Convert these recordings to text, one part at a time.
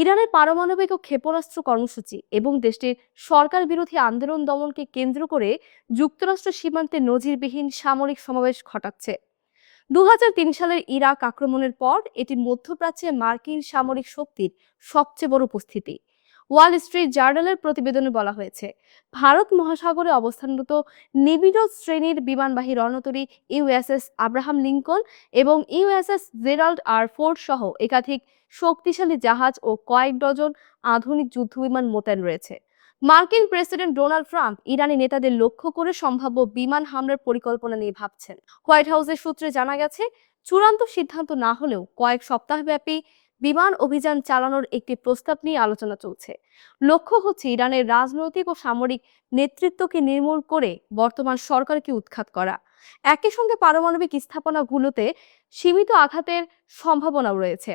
ইরানের পারমাণবিক ও ক্ষেপণাস্ত্র কর্মসূচি এবং দেশটির সরকার বিরোধী আন্দোলন দমনকে কেন্দ্র করে যুক্তরাষ্ট্র সীমান্তে নজিরবিহীন সামরিক সমাবেশ ঘটাচ্ছে। ২০০৩ সালের ইরাক আক্রমণের পর এটি মধ্যপ্রাচ্যে মার্কিন সামরিক শক্তির সবচেয়ে বড় উপস্থিতি। ওয়াল স্ট্রিট জার্নালের প্রতিবেদনে বলা হয়েছে, ভারত মহাসাগরে অবস্থানরত নিবিড় শ্রেণীর বিমানবাহী রণতরী ইউএসএস আব্রাহাম লিঙ্কন এবং ইউএসএস জেরাল্ড আর ফোর্ড সহ একাধিক শক্তিশালী জাহাজ ও কয়েক ডজন আধুনিক যুদ্ধবিমান মোতায়েন রয়েছে। মার্কিন প্রেসিডেন্ট ডোনাল্ড ট্রাম্প ইরানি নেতাদের লক্ষ্য করে সম্ভাব্য বিমান হামলার পরিকল্পনা নিয়ে ভাবছেন। হোয়াইট হাউসের সূত্রে জানা গেছে, চূড়ান্ত সিদ্ধান্ত না হলেও কয়েক সপ্তাহব্যাপী বিমান অভিযান চালানোর একটি প্রস্তাব নিয়ে আলোচনা চলছে। লক্ষ্য হচ্ছে ইরানের রাজনৈতিক ও সামরিক নেতৃত্বকে নির্মূল করে বর্তমান সরকারকে উৎখাত করা। একই সঙ্গে পারমাণবিক স্থাপনাগুলোতে সীমিত আঘাতের সম্ভাবনাও রয়েছে।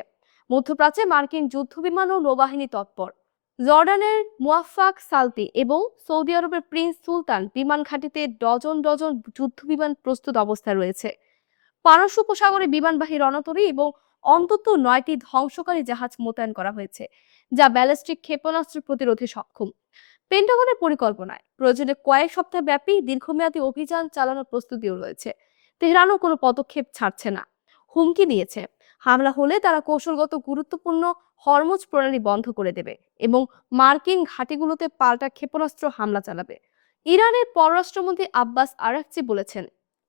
মধ্যপ্রাচ্যে মার্কিন যুদ্ধবিমান ও নৌবাহিনী তৎপর। জর্ডানের মুয়াফফাক সালতি এবং সৌদি আরবের প্রিন্স সুলতান বিমান ঘাঁটিতে ডজন ডজন যুদ্ধবিমান প্রস্তুত অবস্থায় রয়েছে। পারস্য উপসাগরে বিমানবাহী রণতরী এবং অন্তত ৯টি ধ্বংসকারী জাহাজ মোতায়েন করা হয়েছে, যা ব্যালিস্টিক ক্ষেপণাস্ত্র প্রতিরোধে সক্ষম। পেন্টাগনের পরিকল্পনায় প্রয়োজনে কয়েক সপ্তাহ ব্যাপী দীর্ঘমেয়াদী অভিযান চালানোর প্রস্তুতিও রয়েছে। তেহরানও কোনো পদক্ষেপ ছাড়ছে না, হুমকি দিয়েছে হামলা হলে তারা কৌশলগত গুরুত্বপূর্ণ হরমুজ প্রণালী বন্ধ করে দেবে এবং মার্কিন ঘাঁটিগুলোতে পাল্টা ক্ষেপণাস্ত্র হামলা চালাবে। ইরানের পররাষ্ট্রমন্ত্রী আব্বাস আরাকচি বলেছেন,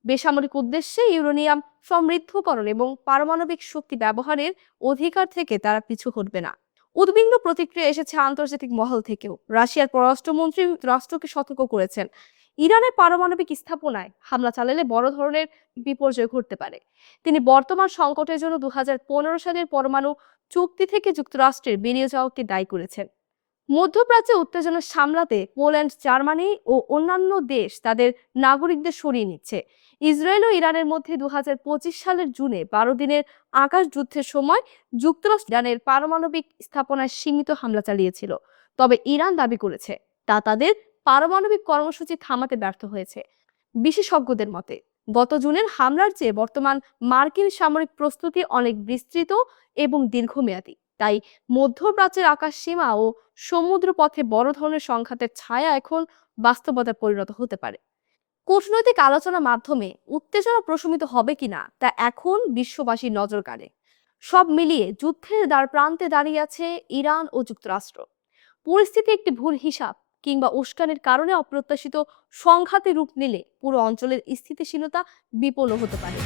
বেসামরিক উদ্দেশ্যে ইউরেনিয়াম সমৃদ্ধকরণ এবং পারমাণবিক শক্তি ব্যবহারের অধিকার থেকে তারা পিছু হটবে না। উদ্বিগ্ন প্রতিক্রিয়া এসেছে আন্তর্জাতিক মহল থেকেও। রাশিয়ার পররাষ্ট্রমন্ত্রী রাষ্ট্রকে সতর্ক করেছেন, ইরানের পারমাণবিক স্থাপনায় হামলা চালালে বড় ধরনের বিপর্যয় ঘটতে পারে। তিনি বর্তমান সংকটের জন্য ২০১৫ সালের পরমাণু চুক্তি থেকে যুক্তরাষ্ট্রের বেরিয়ে যাওয়াকে দায়ী করেছেন। মধ্যপ্রাচ্যে উত্তেজনা সামলাতে পোল্যান্ড, জার্মানি ও অন্যান্য দেশ তাদের নাগরিকদের সরিয়ে নিচ্ছে। ইসরায়েল ও ইরানের মধ্যে ২০২৫ সালের জুনে ১২ দিনের আকাশ যুদ্ধের সময় যুক্তরাষ্ট্র ইরানের পারমাণবিক স্থাপনায় সীমিত হামলা চালিয়েছিল। তবে ইরান দাবি করেছে তা তাদের পারমাণবিক কর্মসূচি থামাতে ব্যর্থ হয়েছে। বিশেষজ্ঞদের মতে, গত জুনের হামলার চেয়ে বর্তমান মার্কিন সামরিক প্রস্তুতি অনেক বিস্তৃত এবং দীর্ঘমেয়াদী। তাই মধ্যপ্রাচ্যের আকাশ সীমা ও সমুদ্র পথে বড় ধরনের সংঘাতের ছায়া এখন বাস্তবতায় পরিণত হতে পারে। কূটনৈতিক আলোচনার মাধ্যমে উত্তেজনা প্রশমিত হবে কিনা তা এখন বিশ্ববাসীর নজর কাড়ে। সব মিলিয়ে যুদ্ধের দ্বার প্রান্তে দাঁড়িয়ে আছে ইরান ও যুক্তরাষ্ট্র। পরিস্থিতি একটি ভুল হিসাব কিংবা উস্কানির কারণে অপ্রত্যাশিত সংঘাতে রূপ নিলে পুরো অঞ্চলের স্থিতিশীলতা বিপন্ন হতে পারে।